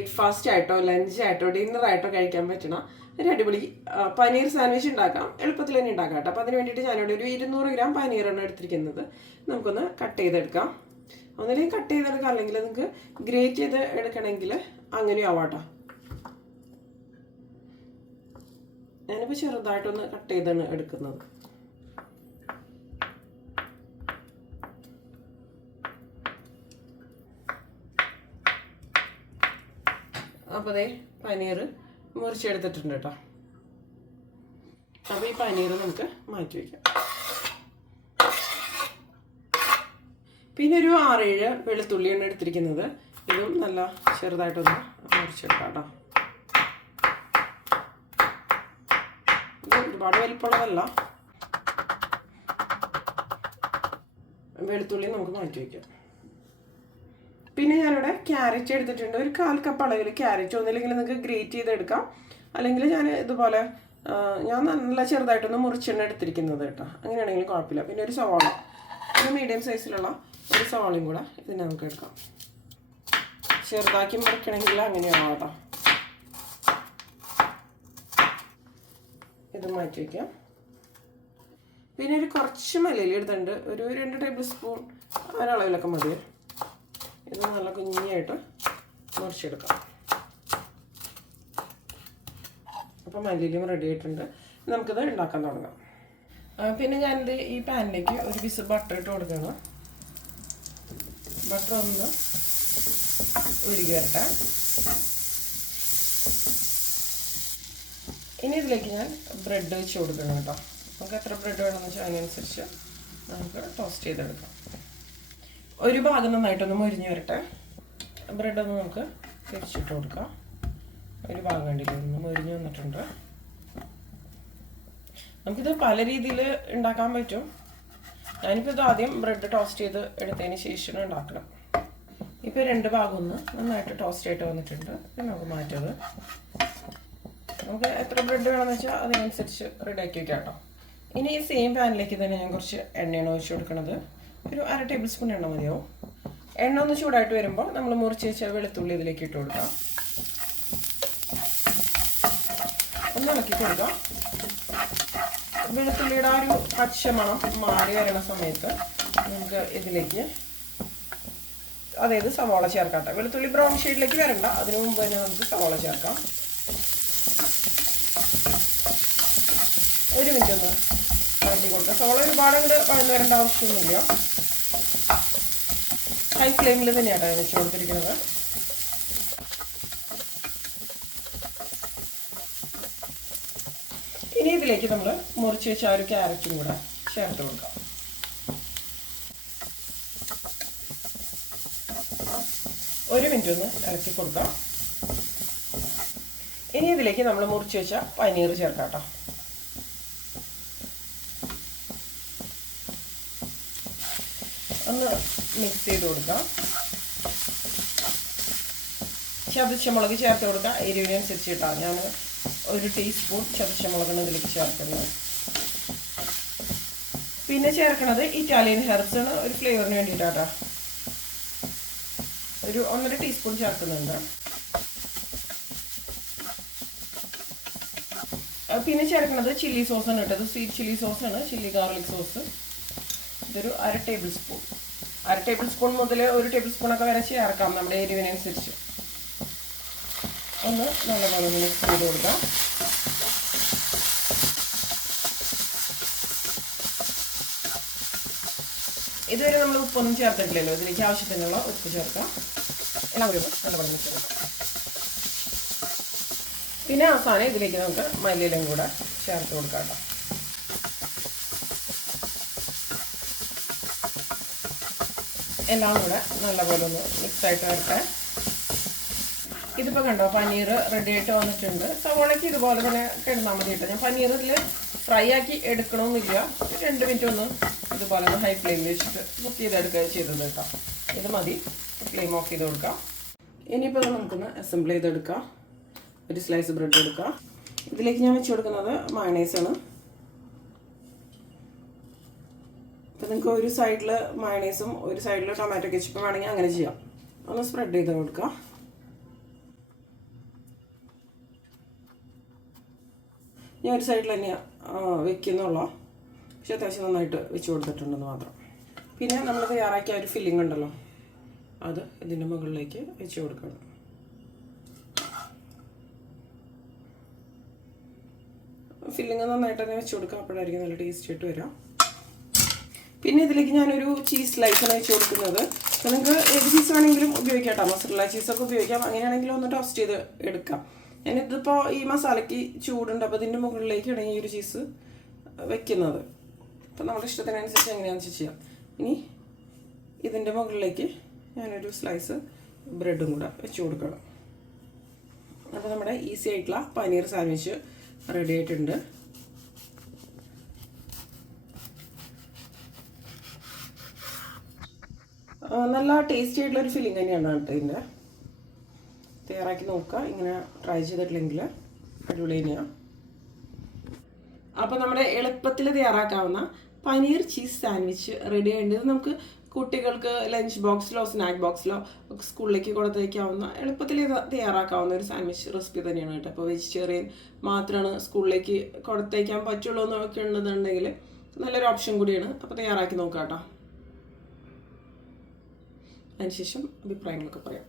Breakfast ആയിട്ടോ lunch ആയിട്ടോ dinner ആയിട്ടോ കഴിക്കാൻ പറ്റണ ഒരു അടിപൊളി പനീർ സാൻഡ്വിച്ച് ഉണ്ടാക്കാം. എളുപ്പത്തിൽ തന്നെ ഉണ്ടാക്കാം കേട്ടോ. അപ്പോൾ അതിന് വേണ്ടിയിട്ട് ഞാനിവിടെ ഒരു ഇരുന്നൂറ് ഗ്രാം പനീറാണ് എടുത്തിരിക്കുന്നത്. നമുക്കൊന്ന് കട്ട് ചെയ്തെടുക്കാം. ഒന്നില്ലെങ്കിൽ കട്ട് ചെയ്തെടുക്കാം അല്ലെങ്കിൽ നിങ്ങൾക്ക് ഗ്രേറ്റ് ചെയ്ത് എടുക്കണമെങ്കിൽ അങ്ങനെയും ആവാട്ടോ ഞാനിപ്പോൾ ചെറുതായിട്ടൊന്ന് കട്ട് ചെയ്താണ് എടുക്കുന്നത്. അപ്പോൾ അതേ പനീർ മുറിച്ചെടുത്തിട്ടുണ്ട് കേട്ടോ. അപ്പോൾ ഈ പനീർ നമുക്ക് മാറ്റി വയ്ക്കാം പിന്നെ ഒരു ആറേഴ് വെളുത്തുള്ളിയാണ് എടുത്തിരിക്കുന്നത്. ഇതും നല്ല ചെറുതായിട്ടൊന്ന് മുറിച്ചെടുക്കാം കേട്ടോ. ഇത് ഒരുപാട് വലിപ്പമുള്ളതല്ല. വെളുത്തുള്ളി നമുക്ക് മാറ്റി വയ്ക്കാം പിന്നെ ഞാനിവിടെ ക്യാരറ്റ് എടുത്തിട്ടുണ്ട്. ഒരു കാൽ കപ്പ് അളവിൽ ക്യാരറ്റ് ഒന്നില്ലെങ്കിൽ നിങ്ങൾക്ക് ഗ്രേറ്റ് ചെയ്തെടുക്കാം. അല്ലെങ്കിൽ ഞാൻ ഇതുപോലെ ഞാൻ നല്ല ചെറുതായിട്ടൊന്ന് മുറിച്ചെണ്ണ എടുത്തിരിക്കുന്നത് കേട്ടോ. അങ്ങനെയാണെങ്കിലും കുഴപ്പമില്ല. പിന്നെ ഒരു സവാള. ഒരു മീഡിയം സൈസിലുള്ള ഒരു സവാളയും കൂടെ ഇതിനെ നമുക്ക് എടുക്കാം. ചെറുതാക്കി മുറിക്കണമെങ്കിൽ അങ്ങനെയാണ് കേട്ടോ. ഇത് മാറ്റി വയ്ക്കാം. പിന്നെ ഒരു കുറച്ച് മലയിൽ എടുത്തിട്ടുണ്ട്. ഒരു രണ്ട് ടേബിൾ സ്പൂൺ ഒരളവിലൊക്കെ മതി. ഇത് നല്ല കുഞ്ഞായിട്ട് മുറിച്ചെടുക്കാം. അപ്പം മല്ലിയിലും റെഡി ആയിട്ടുണ്ട്. നമുക്കിത് ഉണ്ടാക്കാൻ തുടങ്ങാം. പിന്നെ ഞാനിത് ഈ പാനിലേക്ക് ഒരു പീസ് ബട്ടർ ഇട്ട് കൊടുക്കണം. ബട്ടർ ഒന്ന് ഉരുകി വരട്ടെ. ഇനി ഇതിലേക്ക് ഞാൻ ബ്രെഡ് വെച്ച് കൊടുക്കണം കേട്ടോ. നമുക്ക് എത്ര ബ്രെഡ് വേണമെന്ന് വെച്ചാൽ അതിനനുസരിച്ച് നമുക്ക് ടോസ്റ്റ് ചെയ്തെടുക്കാം. ഒരു ഭാഗം നന്നായിട്ടൊന്ന് മുരിഞ്ഞ് വരട്ടെ. ബ്രെഡ് ഒന്ന് നമുക്ക് തിരിച്ചിട്ട് കൊടുക്കാം. ഒരു ഭാഗം കണ്ടില്ല ഒന്ന് മുരിഞ്ഞ് വന്നിട്ടുണ്ട്. നമുക്കിത് പല രീതിയിൽ ഉണ്ടാക്കാൻ പറ്റും. ഞാനിപ്പോൾ ആദ്യം ബ്രെഡ് ടോസ്റ്റ് ചെയ്ത് എടുത്തതിന് ശേഷം ഉണ്ടാക്കണം ഇപ്പോൾ രണ്ട് ഭാഗം ഒന്ന് നന്നായിട്ട് ടോസ്റ്റ് ആയിട്ട് വന്നിട്ടുണ്ട്. നമുക്ക് മാറ്റത്. നമുക്ക് എത്ര ബ്രെഡ് വേണമെന്ന് വെച്ചാൽ അതിനനുസരിച്ച് റെഡിയാക്കി വെക്കാം കേട്ടോ. ഇനി ഈ സെയിം പാനിലേക്ക് തന്നെ ഞാൻ കുറച്ച് എണ്ണയാണ് ഒഴിച്ച് കൊടുക്കുന്നത് ഒരു അര ടേബിൾ സ്പൂൺ എണ്ണ മതിയാവും എണ്ണ ഒന്ന് ചൂടായിട്ട് വരുമ്പോൾ നമ്മൾ മുറിച്ച് വെച്ച വെളുത്തുള്ളി ഇതിലേക്ക് ഇട്ട് കൊടുക്കാം. ഒന്ന് ഇളക്കി കൊടുക്കാം. വെളുത്തുള്ളിയുടെ ആ ഒരു പച്ചമണം മാറി വരണ സമയത്ത് നമുക്ക് ഇതിലേക്ക് അതായത് സവാള ചേർക്കാട്ടെ വെളുത്തുള്ളി ബ്രൗൺ ഷെയ്ഡിലേക്ക് വരണ്ട. അതിനു മുമ്പ് തന്നെ നമുക്ക് സവാള ചേർക്കാം. ഒരു മിനിറ്റ് ഒന്ന് മാറ്റി കൊടുക്കാം. സവാള ഒരുപാട് അങ്ങോട്ട് വഴന്നു വരേണ്ട ആവശ്യമൊന്നുമില്ല. ഹൈ ഫ്ലെയിമിൽ തന്നെയാണ് വെച്ച് കൊടുത്തിരിക്കുന്നത് ഇനി ഇതിലേക്ക് നമ്മൾ മുറിച്ച് വെച്ച ആ ഒരു ക്യാരറ്റും കൂടെ ചേർത്ത് കൊടുക്കാം. ഒരു മിനിറ്റ് ഒന്ന് ഇളക്കി കൊടുക്കാം. ഇനി ഇതിലേക്ക് നമ്മൾ മുറിച്ച് വെച്ച പനീർ ചേർക്കാം കേട്ടോ ഒന്ന് മിക്സ് ചെയ്ത് കൊടുക്കാം. ചതച്ച മുളക് ചേർത്ത് കൊടുക്കാം. എരിവിനനുസരിച്ച് കിട്ടാം ഞാൻ ഒരു ടീസ്പൂൺ ചതച്ച മുളകാണ് ഇതിലേക്ക് ചേർക്കുന്നത്. പിന്നെ ചേർക്കണത് ഇറ്റാലിയൻ ഹെർബ്സ് ആണ്. ഒരു ഫ്ലേവറിന് വേണ്ടിയിട്ടാട്ടോ. ഒരു ഒന്നര ടീസ്പൂൺ ചേർക്കുന്നുണ്ട്. പിന്നെ ചേർക്കുന്നത് ചില്ലി സോസാണ് കേട്ടത് സ്വീറ്റ് ചില്ലി സോസാണ് ചില്ലി ഗാർലിക് സോസ് ഇതൊരു അര ടേബിൾ സ്പൂൺ അര ടേബിൾ സ്പൂൺ മുതൽ ഒരു ടേബിൾ സ്പൂൺ ഒക്കെ വരെ ചേർക്കാം നമ്മുടെ എരിവിനനുസരിച്ച്. ഒന്ന് നല്ലപോലെ ഒന്ന് മിക്സ് ചെയ്ത് കൊടുക്കാം. ഇതുവരെ നമ്മൾ ഉപ്പൊന്നും ചേർത്തിട്ടില്ലല്ലോ. ഇതിലേക്ക് ആവശ്യത്തിനുള്ള ഉപ്പ് ചേർക്കാം. എല്ലാം കൂടി നല്ലപോലെ മിക്സ് ചെയ്യാം പിന്നെ അവസാനം ഇതിലേക്ക് നമുക്ക് മല്ലിയിലും കൂടെ ചേർത്ത് കൊടുക്കാം കേട്ടോ. എല്ലാം കൂടെ നല്ലപോലെ ഒന്ന് മിക്സ് ആയിട്ട് വരട്ടെ. ഇതിപ്പോൾ കണ്ടോ പനീർ റെഡി ആയിട്ട് വന്നിട്ടുണ്ട്. സവോളയ്ക്ക് ഇതുപോലെ തന്നെ കിടന്നാൽ മതി കേട്ടോ. ഞാൻ പനീറിൽ ഫ്രൈ ആക്കി എടുക്കണമെന്നില്ല രണ്ട് മിനിറ്റ് ഒന്ന് ഇതുപോലെ ഒന്ന് ഹൈ ഫ്ലെയിമിൽ വെച്ചിട്ട് കുക്ക് ചെയ്തെടുക്കുക ചെയ്തത് കേട്ടോ. ഇത് മതി. ഫ്ലെയിം ഓഫ് ചെയ്ത് കൊടുക്കാം. ഇനിയിപ്പോൾ നമുക്കൊന്ന് അസംബിൾ ചെയ്തെടുക്കാം. ഒരു സ്ലൈസ് ബ്രെഡ് എടുക്കാം. ഇതിലേക്ക് ഞാൻ വെച്ച് കൊടുക്കുന്നത് മയണൈസാണ് നിങ്ങൾക്ക് ഒരു സൈഡിൽ മയണീസും ഒരു സൈഡിൽ ടൊമാറ്റോ കെച്ചപ്പും വേണമെങ്കിൽ അങ്ങനെ ചെയ്യാം. ഒന്ന് സ്പ്രെഡ് ചെയ്ത് കൊടുക്കുക ഞാൻ ഒരു സൈഡിൽ തന്നെ വെക്കുന്നുള്ളൂ. പക്ഷെ അത്യാവശ്യം നന്നായിട്ട് വെച്ച് കൊടുത്തിട്ടുണ്ടെന്ന് മാത്രം. പിന്നെ നമ്മൾ തയ്യാറാക്കിയ ഒരു ഫില്ലിംഗ് ഉണ്ടല്ലോ അത് ഇതിന്റെ മുകളിലേക്ക് വെച്ച് കൊടുക്കണം. ഫില്ലിങ് നന്നായിട്ട് തന്നെ വെച്ച് കൊടുക്കുക അപ്പോഴായിരിക്കും നല്ല ടേസ്റ്റ് ആയിട്ട് വരാം. പിന്നെ ഇതിലേക്ക് ഞാനൊരു ചീസ് സ്ലൈസാണ് വെച്ച് കൊടുക്കുന്നത്. നിങ്ങൾക്ക് ഏത് ചീസ് വേണമെങ്കിലും ഉപയോഗിക്കാം കേട്ടോ മസാല ചീസൊക്കെ ഉപയോഗിക്കാം. അങ്ങനെയാണെങ്കിൽ ഒന്ന് ടോസ്റ്റ് ചെയ്ത് എടുക്കാം. ഞാനിതിപ്പോൾ ഈ മസാലയ്ക്ക് ചൂടുണ്ട്. അപ്പോൾ ഇതിന്റെ മുകളിലേക്കാണ് ഈ ഒരു ചീസ് വെക്കുന്നത്. അപ്പോൾ നമ്മുടെ ഇഷ്ടത്തിനനുസരിച്ച് എങ്ങനെയാണെന്ന് ചെയ്യാം. ഇനി ഇതിന്റെ മുകളിലേക്ക് ഞാനൊരു സ്ലൈസ് ബ്രെഡും കൂടെ വെച്ച് കൊടുക്കണം. അപ്പോൾ നമ്മുടെ ഈസി ആയിട്ടുള്ള പനീർ സാൻഡ്വിച്ച് റെഡി ആയിട്ടുണ്ട്. നല്ല ടേസ്റ്റി ആയിട്ടുള്ള ഒരു ഫീലിംഗ് തന്നെയാണ് കേട്ടോ ഇതിന്റെ. തയ്യാറാക്കി നോക്കുക. ഇങ്ങനെ ട്രൈ ചെയ്തിട്ടില്ലെങ്കിൽ അടിപൊളി തന്നെയാണ് അപ്പോൾ നമ്മുടെ എളുപ്പത്തിൽ തയ്യാറാക്കാവുന്ന പനീർ ചീസ് സാൻഡ്വിച്ച് റെഡി ആയിട്ട് നമുക്ക് കുട്ടികൾക്ക് ലഞ്ച് ബോക്സിലോ സ്നാക്ക് ബോക്സിലോ സ്കൂളിലേക്ക് കൊടുത്തേക്കാവുന്ന എളുപ്പത്തിൽ തയ്യാറാക്കാവുന്ന ഒരു സാൻഡ്വിച്ച് റെസിപ്പി തന്നെയാണ് കേട്ടോ. അപ്പോൾ വെജിറ്റേറിയൻ മാത്രമാണ് സ്കൂളിലേക്ക് കൊടുത്തേക്കാൻ പറ്റുള്ളൂ എന്നൊക്കെ ഉണ്ടെന്നുണ്ടെങ്കിൽ നല്ലൊരു ഓപ്ഷൻ കൂടിയാണ്. അപ്പോൾ തയ്യാറാക്കി നോക്കാം കേട്ടോ. അതിനുശേഷം അഭിപ്രായങ്ങളൊക്കെ പറയാം.